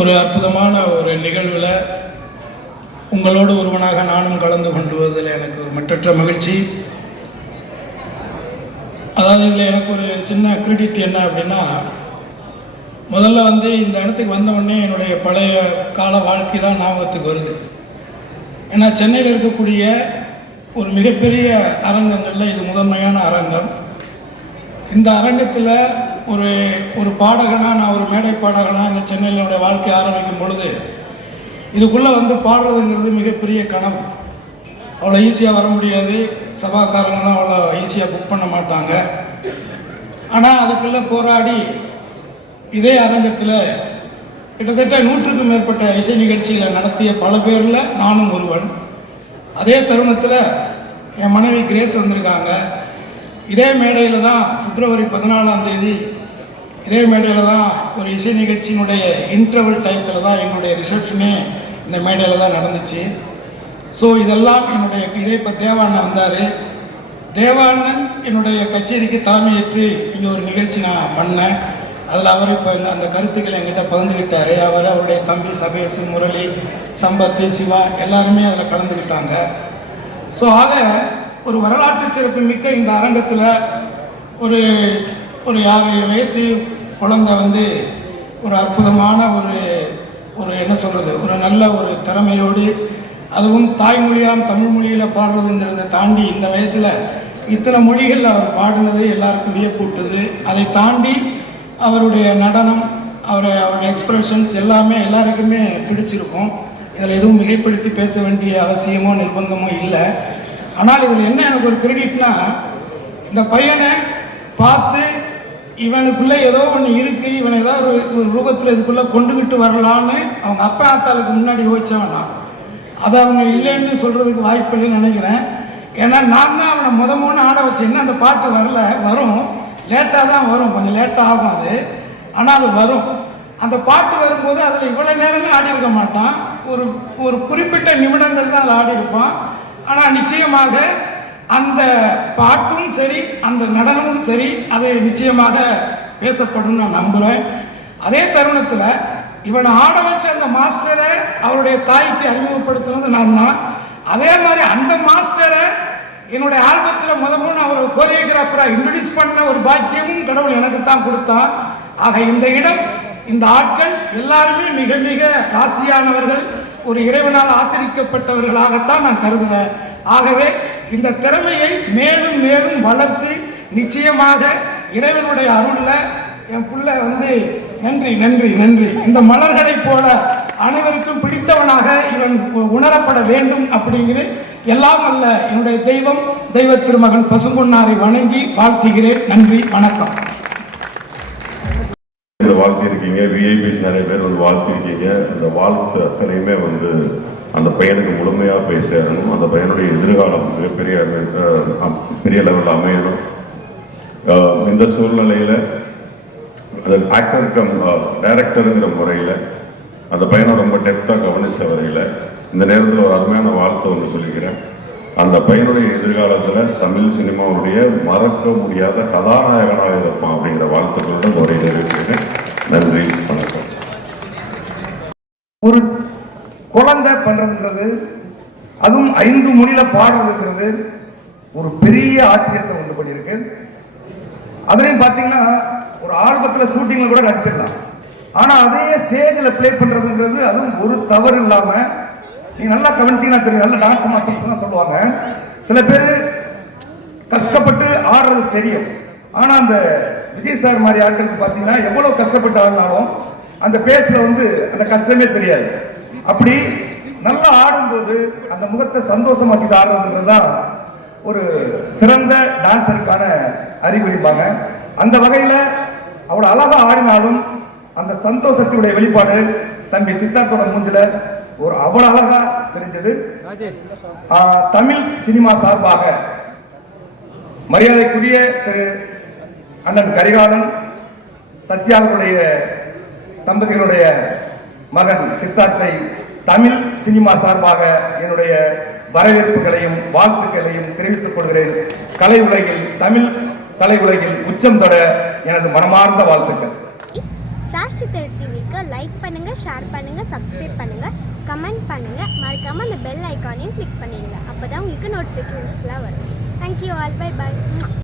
ஒரு அற்புதமான ஒரு நிகழ்வில் உங்களோடு ஒருவனாக நானும் கலந்து கொண்டுவதில் எனக்கு மற்றற்ற மகிழ்ச்சி. அதாவது இதில் எனக்கு ஒரு சின்ன கிரெடிட் என்ன அப்படின்னா, முதல்ல இந்த இடத்துக்கு வந்த உடனே என்னுடைய பழைய கால வாழ்க்கை தான் ஞாபகத்துக்கு வருது. ஏன்னா சென்னையில் இருக்கக்கூடிய ஒரு மிகப்பெரிய அரங்கங்களில் இது முதன்மையான அரங்கம். இந்த அரங்கத்தில் ஒரு பாடகனாக, நான் ஒரு மேடை பாடகனாக இந்த சென்னையில் என்னுடைய வாழ்க்கை ஆரம்பிக்கும் பொழுது இதுக்குள்ளே பாடுறதுங்கிறது மிகப்பெரிய கனவு. அவ்வளோ ஈஸியாக வர முடியாது, சபாக்காரங்களாம் அவ்வளோ ஈஸியாக புக் பண்ண மாட்டாங்க. ஆனால் அதுக்குள்ளே போராடி இதே அரங்கத்தில் கிட்டத்தட்ட 100க்கும் மேற்பட்ட இசை நிகழ்ச்சிகளை நடத்திய பல பேரில் நானும் ஒருவன். அதே தருணத்தில் என் மனைவி கிரேஸ் வந்திருக்காங்க. இதே மேடையில் தான் பிப்ரவரி 14ஆம் தேதி இதே மேடையில் தான் ஒரு இசை நிகழ்ச்சியினுடைய இன்டர்வல் டயத்தில் தான் என்னுடைய ரிசப்ஷனே இந்த மேடையில் தான் நடந்துச்சு. ஸோ இதெல்லாம் என்னுடைய இதே இப்போ தேவாண்ணன் வந்தார். தேவாண்ணன் என்னுடைய கச்சேரிக்கு தலைமையேற்று இங்கே ஒரு நிகழ்ச்சி நான் பண்ணேன். அதில் அவர் இப்போ அந்த கருத்துக்களை என்கிட்ட பகிர்ந்துக்கிட்டார். அவருடைய தம்பி சபேஷ், முரளி, சம்பத்து, சிவா எல்லாருமே அதில் கலந்துக்கிட்டாங்க. ஸோ ஆக ஒரு வரலாற்று சிறப்பு மிக்க இந்த அரங்கத்தில் ஒரு 6 வயசு குழந்தை ஒரு அற்புதமான ஒரு என்ன சொல்கிறது, ஒரு நல்ல ஒரு திறமையோடு, அதுவும் தாய்மொழியாம் தமிழ் மொழியில் பாடுறதுங்கிறத தாண்டி இந்த வயசில் இத்தனை மொழிகள் அவர் பாடினது எல்லாருக்கும் வியப்பூட்டுது. அதை தாண்டி அவருடைய நடனம், அவருடைய எக்ஸ்பிரஷன்ஸ் எல்லாமே எல்லாருக்குமே பிடிச்சிருக்கும். இதில் எதுவும் மிகைப்படுத்தி பேச வேண்டிய அவசியமோ நிர்பந்தமோ இல்லை. ஆனால் இதில் என்ன எனக்கு ஒரு கிரெடிட்னா, இந்த பையனை பார்த்து இவனுக்குள்ளே ஏதோ ஒன்று இருக்குது, இவனை ஏதாவது ஒரு ரூபத்தில் இதுக்குள்ளே கொண்டுக்கிட்டு வரலான்னு அவங்க அப்பா ஆத்தாளுக்கு முன்னாடி யோசிச்சவனா. அதை அவங்க இல்லைன்னு சொல்கிறதுக்கு வாய்ப்பு இல்லைன்னு நினைக்கிறேன். ஏன்னா நான் தான் அவனை முதல்ல ஆட வச்சேன்னா அந்த பாட்டு வரும், லேட்டாக தான் வரும், கொஞ்சம் லேட்டாக ஆகும் அது. ஆனால் அது வரும். அந்த பாட்டு வரும்போது அதில் இவ்வளோ நேரமே ஆடி இருக்க மாட்டான், ஒரு குறிப்பிட்ட நிமிடங்கள் தான் அதில் ஆடி இருப்பான். ஆனால் நிச்சயமாக அந்த பாட்டும் சரி, அந்த நடனமும் சரி, அது நிச்சயமாக பேசப்படும் நான் நம்புகிறேன். அதே தருணத்தில் இவனை ஆட வச்ச அந்த மாஸ்டரை அவருடைய தாய்க்கு அறிமுகப்படுத்துனது நான் தான். அதே மாதிரி அந்த மாஸ்டரை என்னுடைய ஆல்பத்தில் முதல்ல அவர் கோரியோகிராஃபராக இன்ட்ரடியூஸ் பண்ண ஒரு பாக்கியமும் கடவுள் எனக்கு தான் கொடுத்தான். ஆக இந்த இடம், இந்த ஆட்கள் எல்லாருமே மிக மிக ராசியானவர்கள், ஒரு இறைவனால் ஆசிரிக்கப்பட்டவர்களாகத்தான் நான் கருதுகிறேன். ஆகவே இந்த திறமையை மேலும் மேலும் வளர்த்து நிச்சயமாக இறைவனுடைய அருளில் என் பிள்ளை நன்றி நன்றி நன்றி இந்த மலர்களைப் போல அனைவருக்கும் பிடித்தவனாக இவன் உணரப்பட வேண்டும் அப்படிங்கிறது எல்லாம் அல்ல என்னுடைய தெய்வ திருமகன் பசும்பொன்னாரை வணங்கி வாழ்த்துகிறேன். நன்றி, வணக்கம். வாழ்த்திருக்கீங்க, விஐபிஸ் நிறைய பேர் வாழ்த்திருக்கீங்க. அந்த வாழ்த்து அத்தனையுமே அந்த பையனுக்கு முழுமையாக போய் சேரணும். அந்த பையனுடைய எதிர்காலம் பெரிய லெவலில் அமையணும். இந்த சூழ்நிலையில் அந்த ஆக்டர் கம் டைரக்டருங்கிற முறையில் அந்த பையனை ரொம்ப டெப்த்தாக கவனித்த வரையில் இந்த நேரத்தில் ஒரு அருமையான வாழ்த்து சொல்லிக்கிறேன். அந்த பையனுடைய எதிர்காலத்தில் தமிழ் சினிமாவுடைய மறக்க முடியாத கதாநாயகனாக இருப்பான் அப்படிங்கிற வாழ்த்துக்களுடன் உரை நிறைவேற்றுகிறேன். நன்றி, வணக்கம். ஒரு குழந்தை பண்றதுன்றது, அதுவும் 5 மொழியில பாடுறதுங்கிறது ஒரு பெரிய ஆச்சரியத்தை உண்டு பண்ணியிருக்கு. அதுலயும் பாத்தீங்கன்னா ஒரு ஆல்பத்துல ஷூட்டிங்ல கூட நடிச்சிடலாம். ஆனா அதே ஸ்டேஜில் பிளே பண்றதுங்கிறது, அதுவும் ஒரு தவறு இல்லாம, நீங்க நல்லா கவனிச்சீங்கன்னா தெரியும். நல்ல டான்ஸ் மாஸ்டர்ஸ் தான் சொல்லுவாங்க, சில பேர் கஷ்டப்பட்டு ஆடுறது தெரியும். ஆனா அந்த விஜய் சார் மாதிரி ஆட்களுக்கு பாத்தீங்கன்னா எவ்வளவு கஷ்டப்பட்டு ஆடினாலும் அந்த பேஸ்ல அந்த கஷ்டமே தெரியாது. அப்படி நல்லா ஆடும்போது அந்த முகத்தை சந்தோஷமா வச்சுட்டு ஆடுறதுன்றதுதான் ஒரு சிறந்த டான்ஸருக்கான அறிகுறிப்பாங்க. அந்த வகையில அவ்வளவு அழகா ஆடினாலும் அந்த சந்தோஷத்தினுடைய வெளிப்பாடு தம்பி சித்தார்த்தோட மூஞ்சில அவ்வளவு அழகா தெரிஞ்சது. தமிழ் சினிமா சார்பாக மரியாதைக்குரிய திரு அண்ணன் கரிகாலன், சத்யாவுடைய தம்பதிகளுடைய மகன் சித்தார்த்தை தமிழ் சினிமா சார்பாக என்னுடைய வரவேற்புகளையும் வாழ்த்துக்களையும் தெரிவித்துக் கொள்கிறேன். கலை உலகில், தமிழ் கலை உலகில் உச்சம் தொட எனது மனமார்ந்த வாழ்த்துக்கள். நட்சத்திர டிவிக்கு லைக் பண்ணுங்கள், ஷேர் பண்ணுங்கள், சப்ஸ்கிரைப் பண்ணுங்கள், கமெண்ட் பண்ணுங்கள். மறக்காமல் அந்த பெல் ஐக்கானையும் கிளிக் பண்ணிடுங்க. அப்போ தான் உங்களுக்கு நோட்டிஃபிகேஷன்ஸ்லாம் வரும். Thank you all. Bye bye.